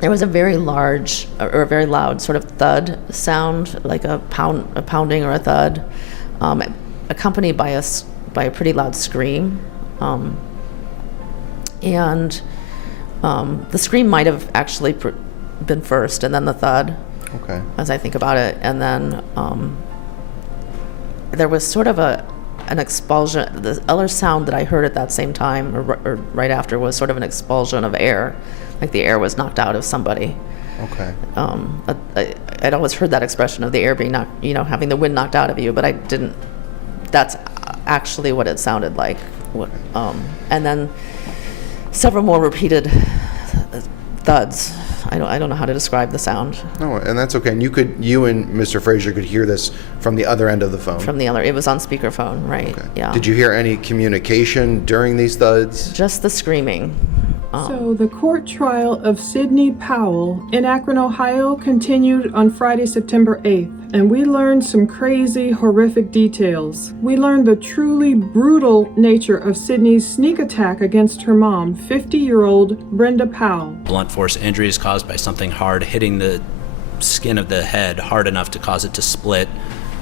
there was a very large or a very loud sort of thud sound, like a pounding or a thud, accompanied by a pretty loud scream. And the scream might have actually been first, and then the thud. Okay. As I think about it, and then there was sort of an expulsion. The other sound that I heard at that same time, or right after, was sort of an expulsion of air, like the air was knocked out of somebody. Okay. I'd always heard that expression of the air being knocked, having the wind knocked out of you, but I didn't. That's actually what it sounded like. And then several more repeated thuds. I don't know how to describe the sound. No, and that's okay. And you and Mr. Frazier could hear this from the other end of the phone. It was on speakerphone, right? Okay. Yeah. Did you hear any communication during these thuds? Just the screaming. So the court trial of Brenda Powell in Akron, Ohio continued on Friday, September 8th, and we learned some crazy, horrific details. We learned the truly brutal nature of Sydney's sneak attack against her mom, 50-year-old Brenda Powell. Blunt force injuries caused by something hard hitting the skin of the head hard enough to cause it to split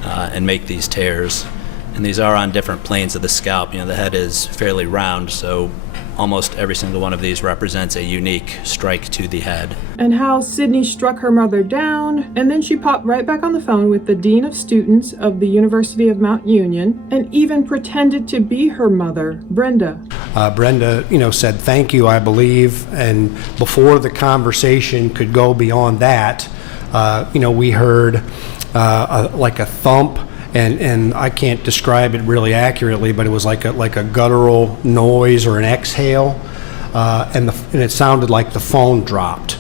and make these tears. And these are on different planes of the scalp. The head is fairly round, so almost every single one of these represents a unique strike to the head. And how Sydney struck her mother down, and then she popped right back on the phone with the Dean of Students of the University of Mount Union, and even pretended to be her mother, Brenda. Brenda, said thank you, I believe, and before the conversation could go beyond that, we heard like a thump. And I can't describe it really accurately, but it was like a guttural noise or an exhale, and it sounded like the phone dropped.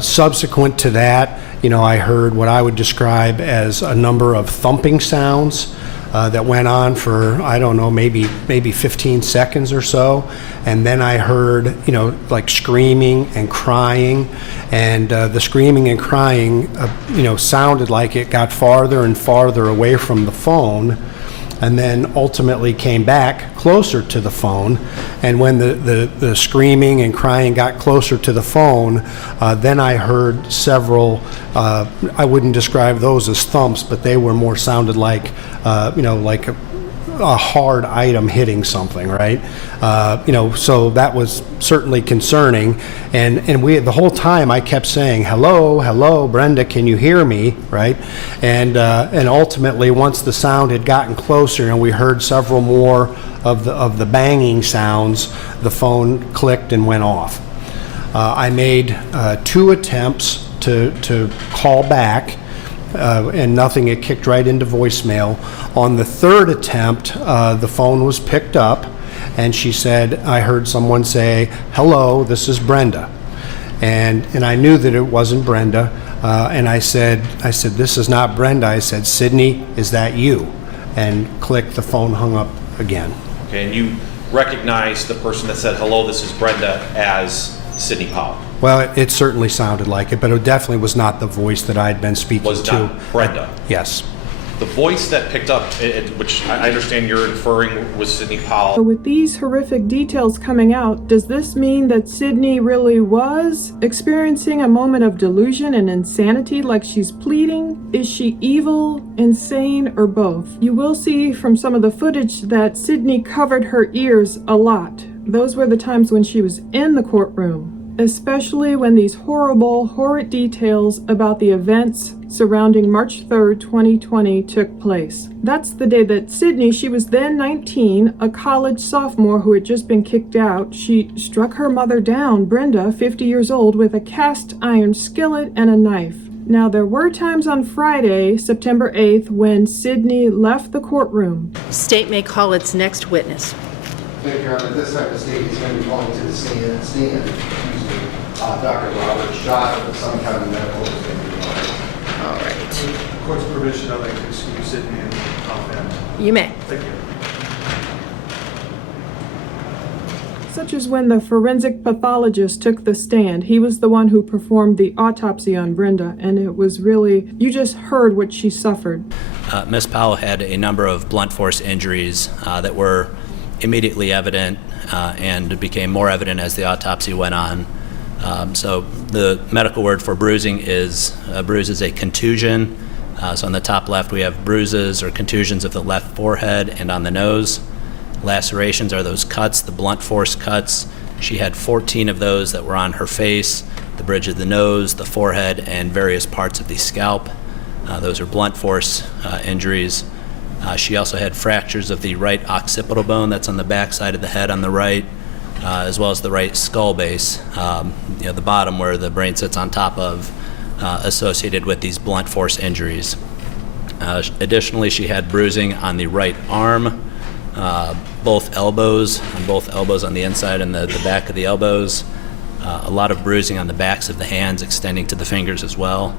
Subsequent to that, I heard what I would describe as a number of thumping sounds that went on for, I don't know, maybe 15 seconds or so, and then I heard like screaming and crying. And the screaming and crying, sounded like it got farther and farther away from the phone, and then ultimately came back closer to the phone. And when the screaming and crying got closer to the phone, then I heard several, I wouldn't describe those as thumps, but they were more sounded like, like a hard item hitting something, right? So that was certainly concerning, and we the whole time I kept saying, hello, Brenda, can you hear me, right? And ultimately, once the sound had gotten closer and we heard several more of the banging sounds, the phone clicked and went off. I made 2 attempts to call back, and nothing. It kicked right into voicemail. On the 3rd attempt, the phone was picked up, and she said, I heard someone say, hello, this is Brenda. And I knew that it wasn't Brenda, and I said, this is not Brenda. I said, Sydney, is that you? And click, the phone hung up again. Okay, and you recognize the person that said, hello, this is Brenda, as Sydney Powell? Well, it certainly sounded like it, but it definitely was not the voice that I'd been speaking to. Was not Brenda? Yes. The voice that picked up, which I understand you're inferring was Sydney Powell. So with these horrific details coming out, does this mean that Sydney really was experiencing a moment of delusion and insanity like she's pleading? Is she evil, insane, or both? You will see from some of the footage that Sydney covered her ears a lot. Those were the times when she was in the courtroom, especially when these horrid details about the events surrounding March 3rd, 2020 took place. That's the day that Sydney, she was then 19, a college sophomore who had just been kicked out, she struck her mother down, Brenda, 50 years old, with a cast iron skillet and a knife. Now, there were times on Friday, September 8th, when Sydney left the courtroom. State may call its next witness. Thank you, Your Honor. At this time, the state is going to be calling to the stand Dr. Robert Schott of some kind of medical exam. All right. With court's permission, I'd like to excuse Sydney and family. You may. Thank you. Such as when the forensic pathologist took the stand. He was the one who performed the autopsy on Brenda, and it was really, you just heard what she suffered. Ms. Powell had a number of blunt force injuries that were immediately evident and became more evident as the autopsy went on. So the medical word for bruising is bruise is a contusion. So on the top left we have bruises or contusions of the left forehead and on the nose. Lacerations are those cuts, the blunt force cuts. She had 14 of those that were on her face, the bridge of the nose, the forehead, and various parts of the scalp. Those are blunt force injuries. She also had fractures of the right occipital bone that's on the back side of the head on the right, as well as the right skull base, the bottom where the brain sits on top of, associated with these blunt force injuries. Additionally, she had bruising on the right arm, both elbows on the inside and the back of the elbows, a lot of bruising on the backs of the hands extending to the fingers as well.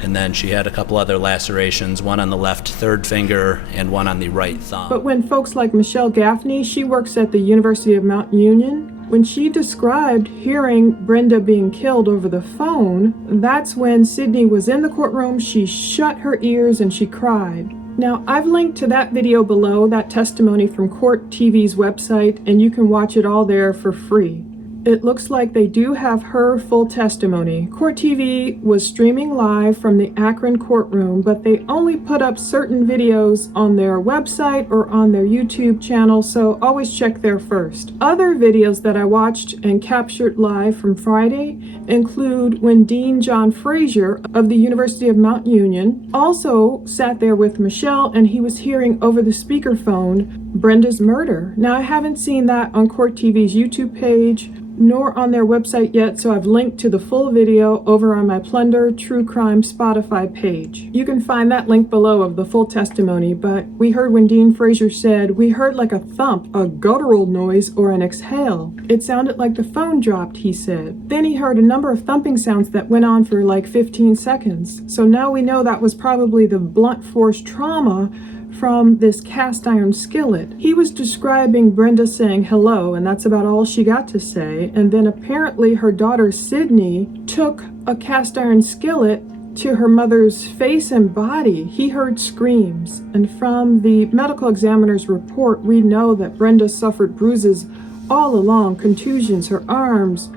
And then she had a couple other lacerations, one on the left third finger and one on the right thumb. But when folks like Michelle Gaffney, she works at the University of Mount Union, when she described hearing Brenda being killed over the phone, that's when Sydney was in the courtroom, she shut her ears and she cried. Now, I've linked to that video below, that testimony from Court TV's website, and you can watch it all there for free. It looks like they do have her full testimony. Court TV was streaming live from the Akron courtroom, but they only put up certain videos on their website or on their YouTube channel, so always check there first. Other videos that I watched and captured live from Friday include when Dean John Frazier of the University of Mount Union also sat there with Michelle, and he was hearing over the speakerphone Brenda's murder. Now, I haven't seen that on Court TV's YouTube page nor on their website yet, so I've linked to the full video over on my Plunder True Crime Spotify page. You can find that link below of the full testimony, but we heard when Dean Frazier said, "We heard like a thump, a guttural noise, or an exhale. It sounded like the phone dropped," he said. Then he heard a number of thumping sounds that went on for like 15 seconds. So now we know that was probably the blunt force trauma from this cast iron skillet. He was describing Brenda saying hello, and that's about all she got to say. And then apparently her daughter Sydney took a cast iron skillet to her mother's face and body. He heard screams. And from the medical examiner's report, we know that Brenda suffered bruises all along, contusions, her arms,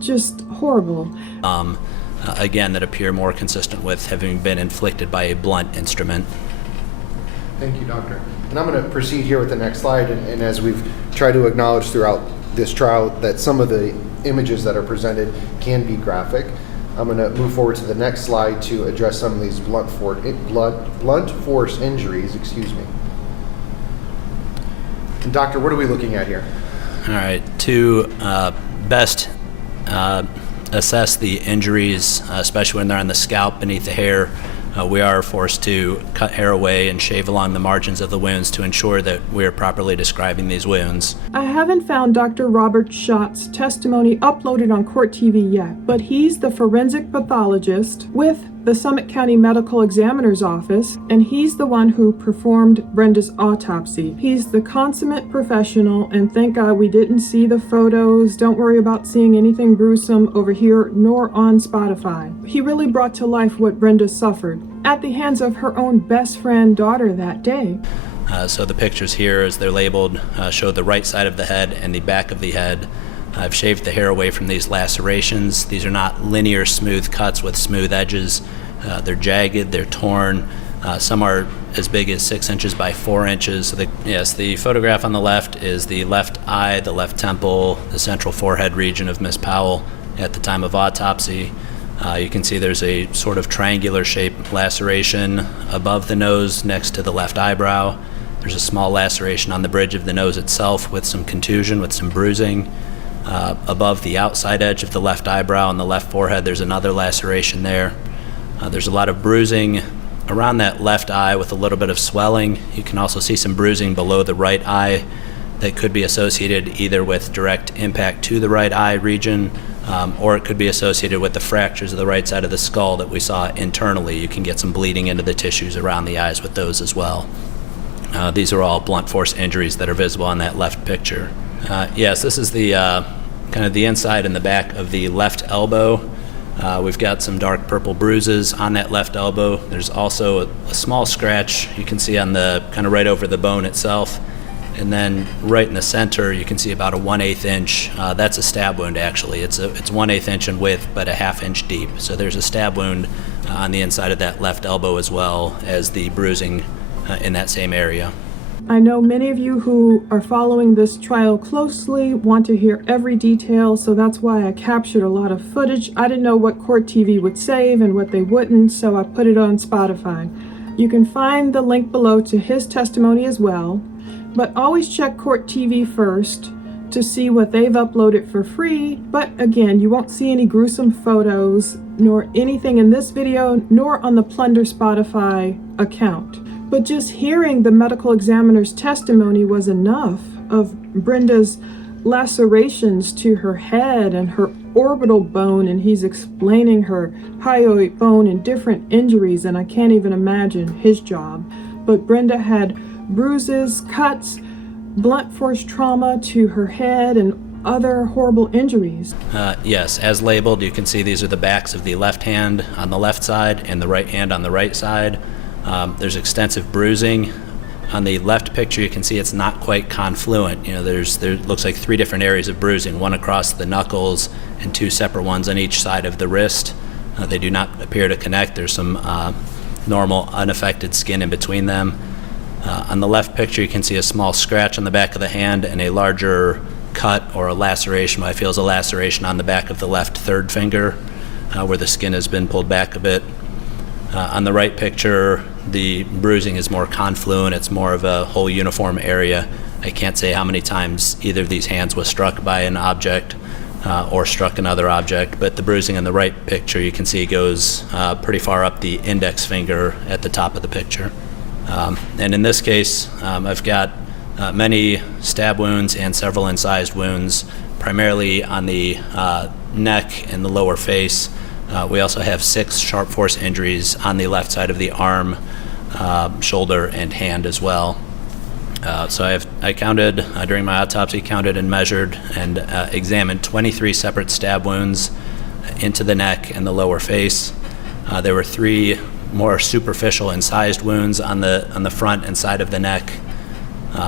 just horrible. Again, that appear more consistent with having been inflicted by a blunt instrument. Thank you, Doctor. And I'm going to proceed here with the next slide. And as we've tried to acknowledge throughout this trial that some of the images that are presented can be graphic, I'm going to move forward to the next slide to address some of these blunt force injuries. Excuse me. And Doctor, what are we looking at here? All right. To best assess the injuries, especially when they're on the scalp beneath the hair, we are forced to cut hair away and shave along the margins of the wounds to ensure that we are properly describing these wounds. I haven't found Dr. Robert Schott's testimony uploaded on Court TV yet, but he's the forensic pathologist with the Summit County Medical Examiner's Office, and he's the one who performed Brenda's autopsy. He's the consummate professional, and thank God we didn't see the photos. Don't worry about seeing anything gruesome over here, nor on Spotify. He really brought to life what Brenda suffered at the hands of her own best friend daughter that day. So the pictures here, as they're labeled, show the right side of the head and the back of the head. I've shaved the hair away from these lacerations. These are not linear, smooth cuts with smooth edges. They're jagged, they're torn. Some are as big as 6 inches by 4 inches. So the photograph on the left is the left eye, the left temple, the central forehead region of Miss Powell at the time of autopsy. You can see there's a sort of triangular shaped laceration above the nose next to the left eyebrow. There's a small laceration on the bridge of the nose itself with some contusion, with some bruising. Above the outside edge of the left eyebrow and the left forehead, there's another laceration there. There's a lot of bruising around that left eye with a little bit of swelling. You can also see some bruising below the right eye that could be associated either with direct impact to the right eye region, or it could be associated with the fractures of the right side of the skull that we saw internally. You can get some bleeding into the tissues around the eyes with those as well. These are all blunt force injuries that are visible on that left picture. Yes, this is the kind of the inside and the back of the left elbow. We've got some dark purple bruises on that left elbow. There's also a small scratch you can see on the kind of right over the bone itself. And then right in the center, you can see about a 1/8 inch. That's a stab wound, actually. It's 1/8 inch in width, but a 1/2 inch deep. So there's a stab wound on the inside of that left elbow, as well as the bruising in that same area. I know many of you who are following this trial closely want to hear every detail, so that's why I captured a lot of footage. I didn't know what Court TV would save and what they wouldn't, so I put it on Spotify. You can find the link below to his testimony as well, but always check Court TV first to see what they've uploaded for free. But again, you won't see any gruesome photos, nor anything in this video, nor on the Plunder Spotify account. But just hearing the medical examiner's testimony was enough of Brenda's lacerations to her head and her orbital bone, and he's explaining her hyoid bone and different injuries, and I can't even imagine his job. But Brenda had bruises, cuts, blunt force trauma to her head, and other horrible injuries. Yes, as labeled, you can see these are the backs of the left hand on the left side and the right hand on the right side. There's extensive bruising. On the left picture, you can see it's not quite confluent. You know, there looks like 3 different areas of bruising, one across the knuckles and 2 separate ones on each side of the wrist. They do not appear to connect. There's some normal, unaffected skin in between them. On the left picture, you can see a small scratch on the back of the hand and a larger cut or a laceration, what I feel is a laceration on the back of the left third finger, where the skin has been pulled back a bit. On the right picture, the bruising is more confluent. It's more of a whole uniform area. I can't say how many times either of these hands was struck by an object or struck another object, but the bruising in the right picture, you can see, goes pretty far up the index finger at the top of the picture. And in this case, I've got many stab wounds and several incised wounds, primarily on the neck and the lower face. We also have 6 sharp force injuries on the left side of the arm, shoulder, and hand as well. So I counted, during my autopsy, counted and measured and examined 23 separate stab wounds into the neck and the lower face. There were 3 more superficial incised wounds on the front and side of the neck.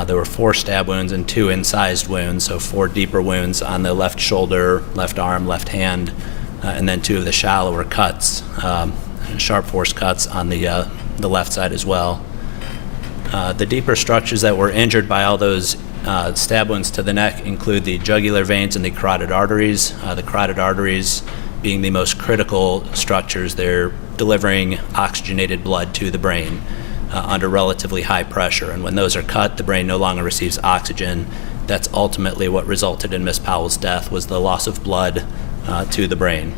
There were 4 stab wounds and 2 incised wounds, so 4 deeper wounds on the left shoulder, left arm, left hand, and then 2 of the shallower cuts, sharp force cuts on the left side as well. The deeper structures that were injured by all those stab wounds to the neck include the jugular veins and the carotid arteries. The carotid arteries being the most critical structures. They're delivering oxygenated blood to the brain under relatively high pressure, and when those are cut, the brain no longer receives oxygen. That's ultimately what resulted in Miss Powell's death, was the loss of blood to the brain.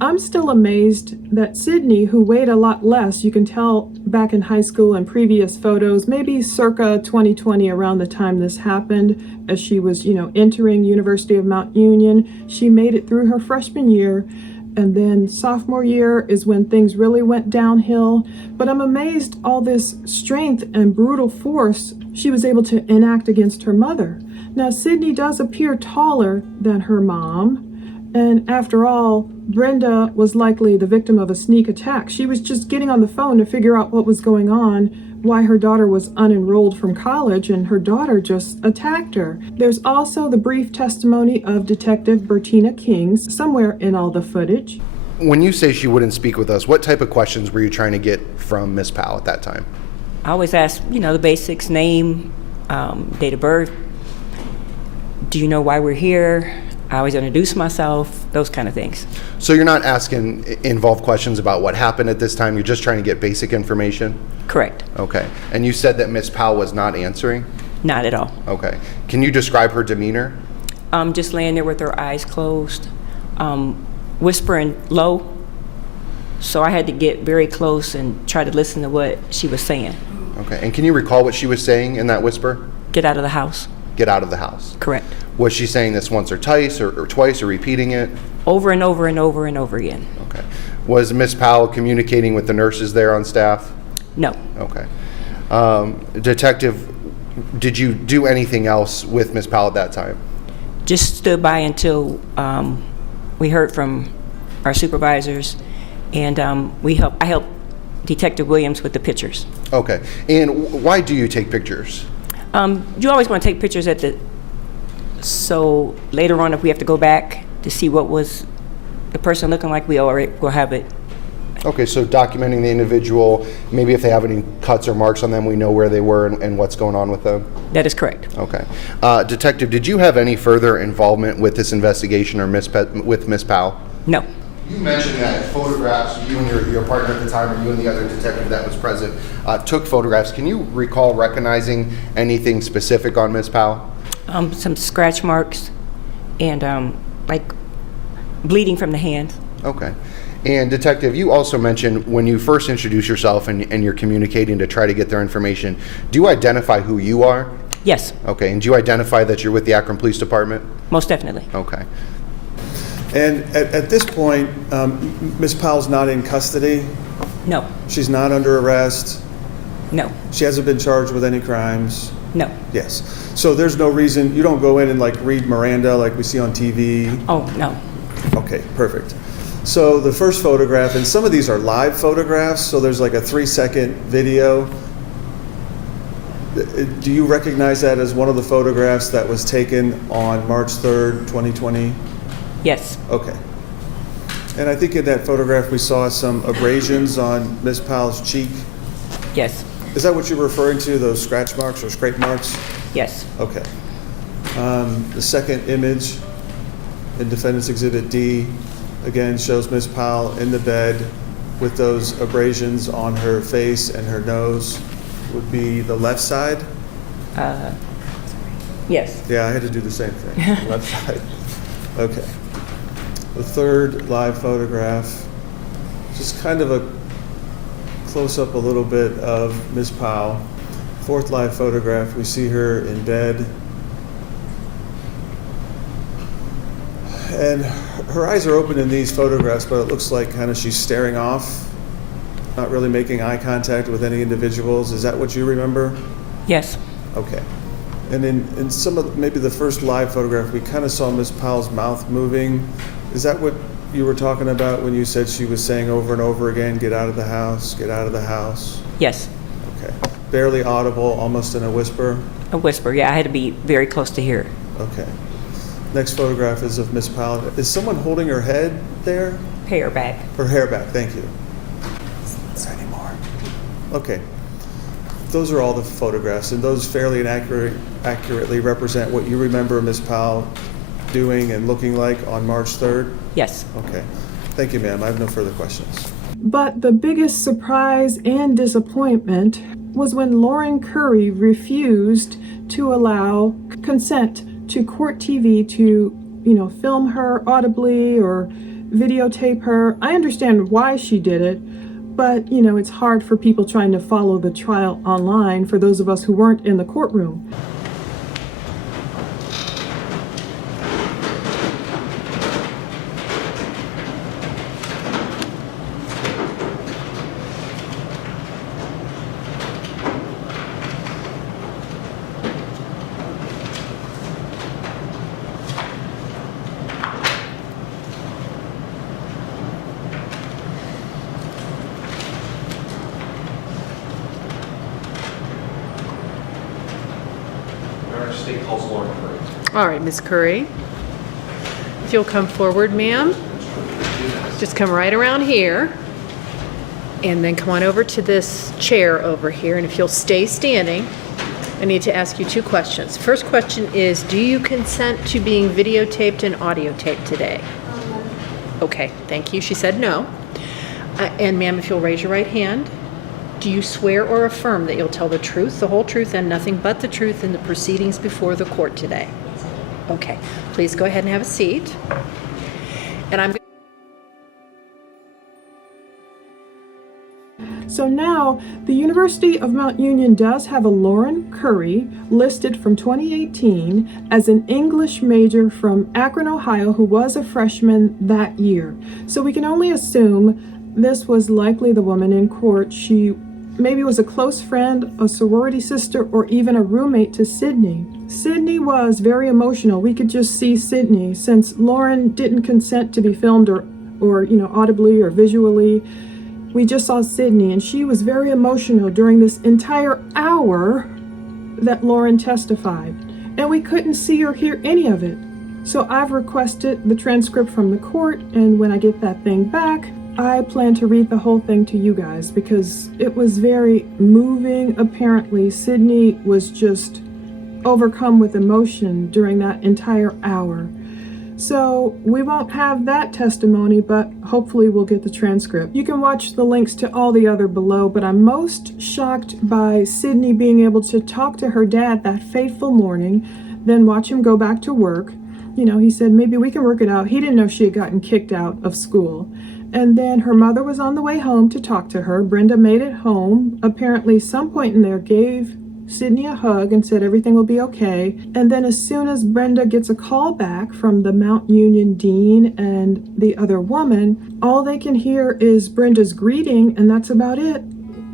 I'm still amazed that Sydney, who weighed a lot less, you can tell back in high school and previous photos, maybe circa 2020, around the time this happened, as she was, entering University of Mount Union, she made it through her freshman year. And then sophomore year is when things really went downhill. But I'm amazed all this strength and brutal force she was able to enact against her mother. Now, Sydney does appear taller than her mom. And after all, Brenda was likely the victim of a sneak attack. She was just getting on the phone to figure out what was going on, why her daughter was unenrolled from college, and her daughter just attacked her. There's also the brief testimony of Detective Bertina Kings somewhere in all the footage. When you say she wouldn't speak with us, what type of questions were you trying to get from Miss Powell at that time? I always ask, the basics: name, date of birth. Do you know why we're here? I always introduce myself, those kind of things. So you're not asking involved questions about what happened at this time, you're just trying to get basic information? Correct. Okay. And you said that Miss Powell was not answering? Not at all. Okay. Can you describe her demeanor? Just laying there with her eyes closed, whispering low. So I had to get very close and try to listen to what she was saying. Okay. And can you recall what she was saying in that whisper? Get out of the house. Get out of the house. Correct. Was she saying this once or twice or twice, or repeating it? Over and over and over and over again. Okay. Was Miss Powell communicating with the nurses there on staff? No. Okay. Detective, did you do anything else with Miss Powell at that time? Just stood by until we heard from our supervisors, and I helped Detective Williams with the pictures. Okay. And why do you take pictures? You always want to take pictures so later on if we have to go back to see what was the person looking like, we already will have it. Okay, so documenting the individual, maybe if they have any cuts or marks on them, we know where they were and what's going on with them? That is correct. Okay. Detective, did you have any further involvement with this investigation or with Miss Powell? No. You mentioned that photographs, you and your partner at the time, or you and the other detective that was present, took photographs. Can you recall recognizing anything specific on Miss Powell? Some scratch marks and like bleeding from the hand. Okay. And Detective, you also mentioned when you first introduce yourself and you're communicating to try to get their information, do you identify who you are? Yes. Okay. And do you identify that you're with the Akron Police Department? Most definitely. Okay. And at this point, Ms. Powell's not in custody. No. She's not under arrest. No. She hasn't been charged with any crimes. No. Yes. So there's no reason, you don't go in and like read Miranda like we see on TV. Oh, no. Okay, perfect. So the first photograph, and some of these are live photographs, so there's like a 3-second video. Do you recognize that as one of the photographs that was taken on March 3rd, 2020? Yes. Okay. And I think in that photograph we saw some abrasions on Ms. Powell's cheek. Yes. Is that what you're referring to, those scratch marks or scrape marks? Yes. Okay. The second image in Defendant's Exhibit D, again, shows Ms. Powell in the bed with those abrasions on her face and her nose. Would be the left side? Yes. Yeah, I had to do the same thing. Left side. Okay. The third live photograph, just kind of a close-up a little bit of Ms. Powell. Fourth live photograph, we see her in bed. And her eyes are open in these photographs, but it looks like kind of she's staring off, not really making eye contact with any individuals. Is that what you remember? Yes. Okay. And in some of, maybe the first live photograph, we kind of saw Ms. Powell's mouth moving. Is that what you were talking about when you said she was saying over and over again, get out of the house, get out of the house? Yes. Okay. Barely audible, almost in a whisper? A whisper. Yeah, I had to be very close to hear. Okay. Next photograph is of Ms. Powell. Is someone holding her head there? Hair back. Her hair back, thank you. Is there any more? Okay. Those are all the photographs, and those fairly and accurately represent what you remember Ms. Powell doing and looking like on March 3rd? Yes. Okay. Thank you, ma'am. I have no further questions. But the biggest surprise and disappointment was when Lauren Curry refused to allow consent to court TV to, film her audibly or videotape her. I understand why she did it, but, it's hard for people trying to follow the trial online for those of us who weren't in the courtroom. Our state calls Lauren Curry. All right, Ms. Curry. If you'll come forward, ma'am. Just come right around here. And then come on over to this chair over here. And if you'll stay standing, I need to ask you 2 questions. First question is, do you consent to being videotaped and audio taped today? Okay, thank you. She said no. And ma'am, if you'll raise your right hand. Do you swear or affirm that you'll tell the truth, the whole truth, and nothing but the truth in the proceedings before the court today? Okay, please go ahead and have a seat. And I'm So now, the University of Mount Union does have a Lauren Curry listed from 2018 as an English major from Akron, Ohio, who was a freshman that year. So we can only assume this was likely the woman in court. She maybe was a close friend, a sorority sister, or even a roommate to Sydney. Sydney was very emotional. We could just see Sydney, since Lauren didn't consent to be filmed or audibly or visually. We just saw Sydney, and she was very emotional during this entire hour that Lauren testified, and we couldn't see or hear any of it. So I've requested the transcript from the court, and when I get that thing back, I plan to read the whole thing to you guys because it was very moving. Apparently, Sydney was just overcome with emotion during that entire hour. So we won't have that testimony, but hopefully we'll get the transcript. You can watch the links to all the other below, but I'm most shocked by Sydney being able to talk to her dad that fateful morning, then watch him go back to work. You know, he said, maybe we can work it out. He didn't know she had gotten kicked out of school. And then her mother was on the way home to talk to her. Brenda made it home. Apparently, some point in there gave Sydney a hug and said everything will be okay. And then as soon as Brenda gets a call back from the Mount Union dean and the other woman, all they can hear is Brenda's greeting, and that's about it,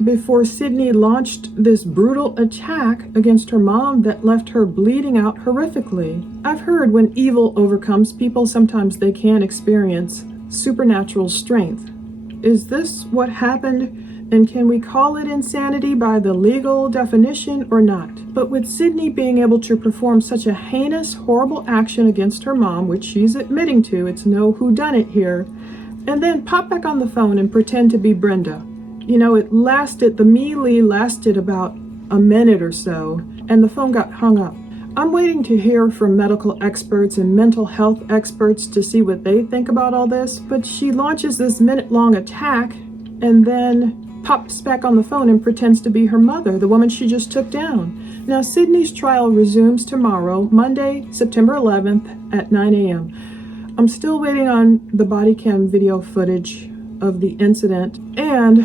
before Sydney launched this brutal attack against her mom that left her bleeding out horrifically. I've heard when evil overcomes people, sometimes they can experience supernatural strength. Is this what happened? And can we call it insanity by the legal definition or not? But with Sydney being able to perform such a heinous, horrible action against her mom, which she's admitting to, it's no whodunit here, and then pop back on the phone and pretend to be Brenda. You know, the melee lasted about a minute or so, and the phone got hung up. I'm waiting to hear from medical experts and mental health experts to see what they think about all this, but she launches this minute-long attack and then pops back on the phone and pretends to be her mother, the woman she just took down. Now, Sydney's trial resumes tomorrow, Monday, September 11th at 9 a.m. I'm still waiting on the body cam video footage of the incident, and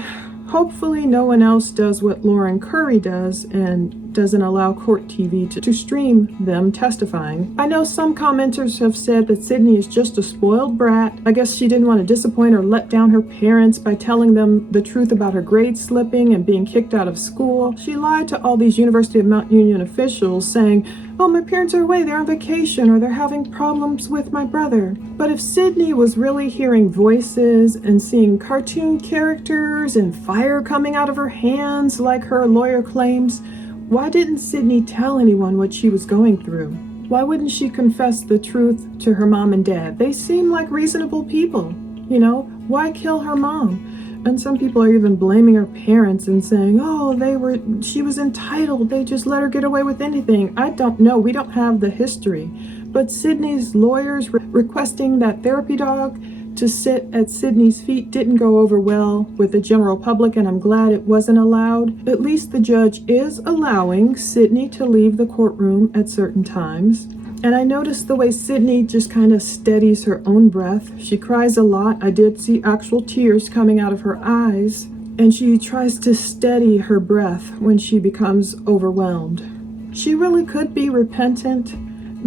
hopefully no one else does what Lauren Curry does and doesn't allow court TV to stream them testifying. I know some commenters have said that Sydney is just a spoiled brat. I guess she didn't want to disappoint or let down her parents by telling them the truth about her grade slipping and being kicked out of school. She lied to all these University of Mount Union officials saying, oh, my parents are away, they're on vacation, or they're having problems with my brother. But if Sydney was really hearing voices and seeing cartoon characters and fire coming out of her hands like her lawyer claims, why didn't Sydney tell anyone what she was going through? Why wouldn't she confess the truth to her mom and dad? They seem like reasonable people. You know, why kill her mom? And some people are even blaming her parents and saying, oh, she was entitled. They just let her get away with anything. I don't know. We don't have the history. But Sydney's lawyers requesting that therapy dog to sit at Sydney's feet didn't go over well with the general public, and I'm glad it wasn't allowed. At least the judge is allowing Sydney to leave the courtroom at certain times. And I noticed the way Sydney just kind of steadies her own breath. She cries a lot. I did see actual tears coming out of her eyes. And she tries to steady her breath when she becomes overwhelmed. She really could be repentant.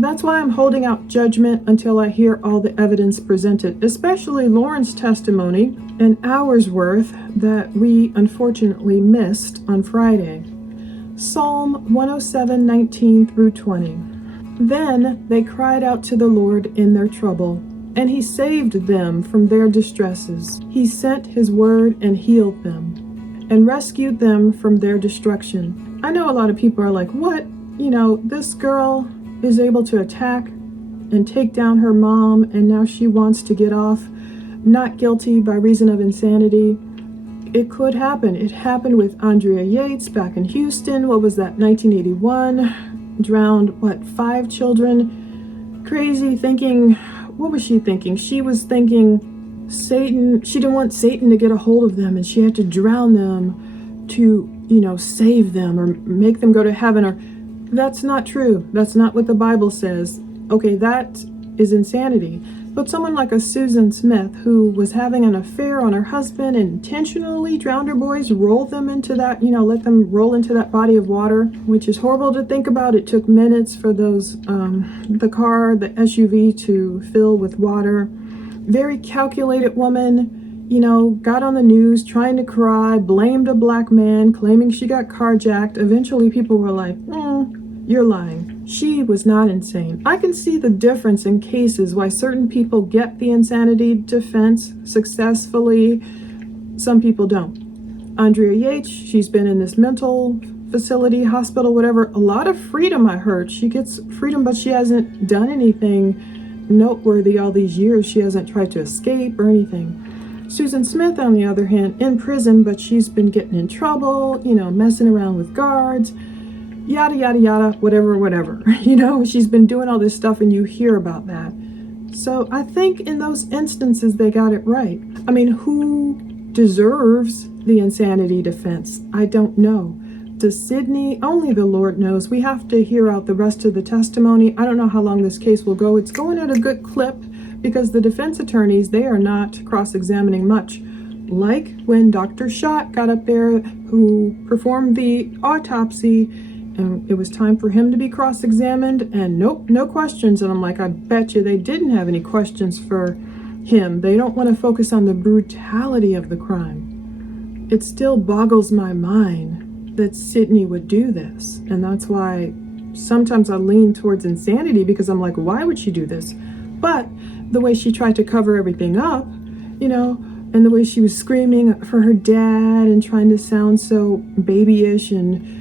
That's why I'm holding out judgment until I hear all the evidence presented, especially Lauren's testimony, an hour's worth that we unfortunately missed on Friday. Psalm 107:19 through 20. Then they cried out to the Lord in their trouble, and he saved them from their distresses. He sent his word and healed them, and rescued them from their destruction. I know a lot of people are like, what? You know, this girl is able to attack and take down her mom, and now she wants to get off not guilty by reason of insanity. It could happen. It happened with Andrea Yates back in Houston. What was that, 1981? Drowned, 5 children? Crazy thinking, what was she thinking? She was thinking Satan, she didn't want Satan to get a hold of them, and she had to drown them to, save them or make them go to heaven. Or that's not true. That's not what the Bible says. Okay, that is insanity. But someone like a Susan Smith, who was having an affair on her husband and intentionally drowned her boys, rolled them into that, let them roll into that body of water, which is horrible to think about. It took minutes for the SUV to fill with water. Very calculated woman, got on the news trying to cry, blamed a black man, claiming she got carjacked. Eventually people were like, you're lying. She was not insane. I can see the difference in cases why certain people get the insanity defense successfully. Some people don't. Andrea Yates, she's been in this mental facility, hospital, whatever, a lot of freedom. I heard she gets freedom, but she hasn't done anything noteworthy all these years. She hasn't tried to escape or anything. Susan Smith, on the other hand, in prison, but she's been getting in trouble, messing around with guards, yada, yada, yada, whatever. She's been doing all this stuff, and you hear about that. So I think in those instances, they got it right. I mean, who deserves the insanity defense? I don't know. Does Sydney? Only the Lord knows. We have to hear out the rest of the testimony. I don't know how long this case will go. It's going at a good clip because the defense attorneys, they are not cross-examining much. Like when Dr. Schott got up there, who performed the autopsy, and it was time for him to be cross-examined, and nope, no questions. And I'm like, I bet you they didn't have any questions for him. They don't want to focus on the brutality of the crime. It still boggles my mind that Sydney would do this. And that's why sometimes I lean towards insanity, because I'm like, why would she do this? But the way she tried to cover everything up, and the way she was screaming for her dad and trying to sound so babyish, and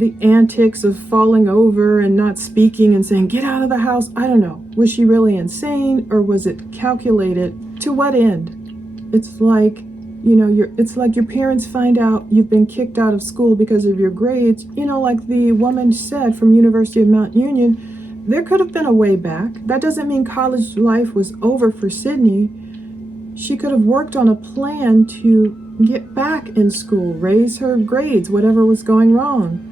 the antics of falling over and not speaking and saying, get out of the house. I don't know. Was she really insane, or was it calculated? To what end? It's like, it's like your parents find out you've been kicked out of school because of your grades. Like the woman said from University of Mount Union, there could have been a way back. That doesn't mean college life was over for Sydney. She could have worked on a plan to get back in school, raise her grades, whatever was going wrong.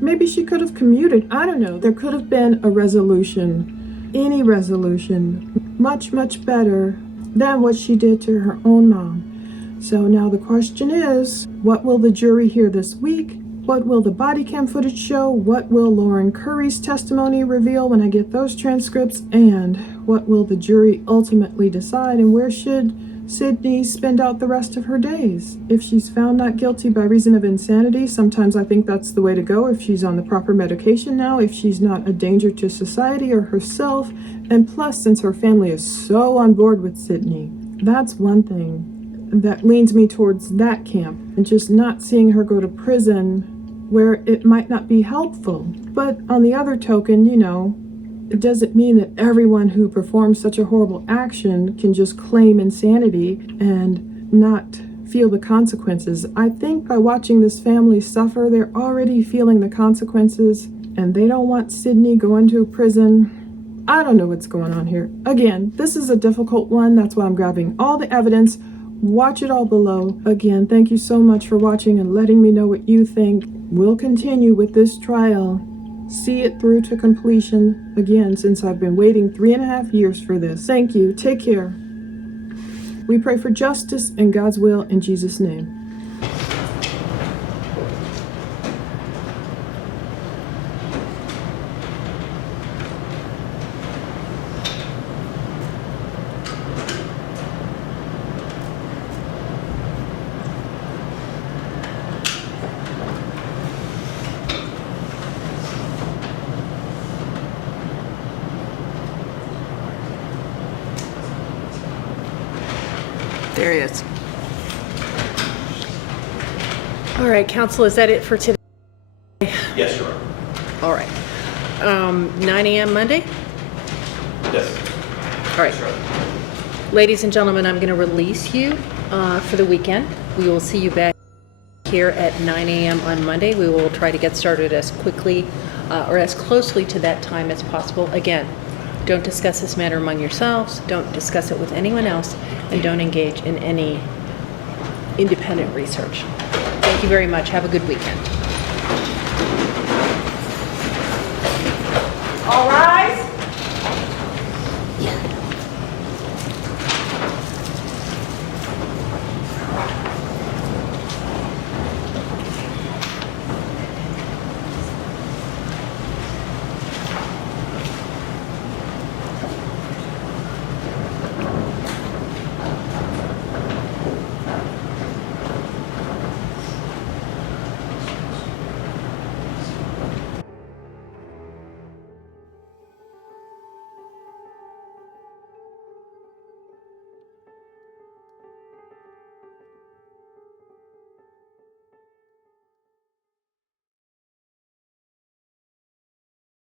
Maybe she could have commuted. I don't know. There could have been a resolution, any resolution, much, much better than what she did to her own mom. So now the question is, what will the jury hear this week? What will the body cam footage show? What will Lauren Curry's testimony reveal when I get those transcripts? And what will the jury ultimately decide? And where should Sydney spend out the rest of her days? If she's found not guilty by reason of insanity, sometimes I think that's the way to go if she's on the proper medication now, if she's not a danger to society or herself. And plus, since her family is so on board with Sydney, that's one thing that leans me towards that camp, and just not seeing her go to prison where it might not be helpful. But on the other token, it doesn't mean that everyone who performs such a horrible action can just claim insanity and not feel the consequences. I think by watching this family suffer, they're already feeling the consequences, and they don't want Sydney going to prison. I don't know what's going on here. Again, this is a difficult one. That's why I'm grabbing all the evidence. Watch it all below. Again, thank you so much for watching and letting me know what you think. We'll continue with this trial. See it through to completion. Again, since I've been waiting 3.5 years for this. Thank you. Take care. We pray for justice and God's will in Jesus' name. There he is. All right, counsel, is that it for today? Yes, Your Honor. All right. 9 a.m. Monday? Yes. All right. Ladies and gentlemen, I'm going to release you for the weekend. We will see you back here at 9 a.m. on Monday. We will try to get started as quickly or as closely to that time as possible. Again, don't discuss this matter among yourselves. Don't discuss it with anyone else. And don't engage in any independent research. Thank you very much. Have a good weekend. All rise.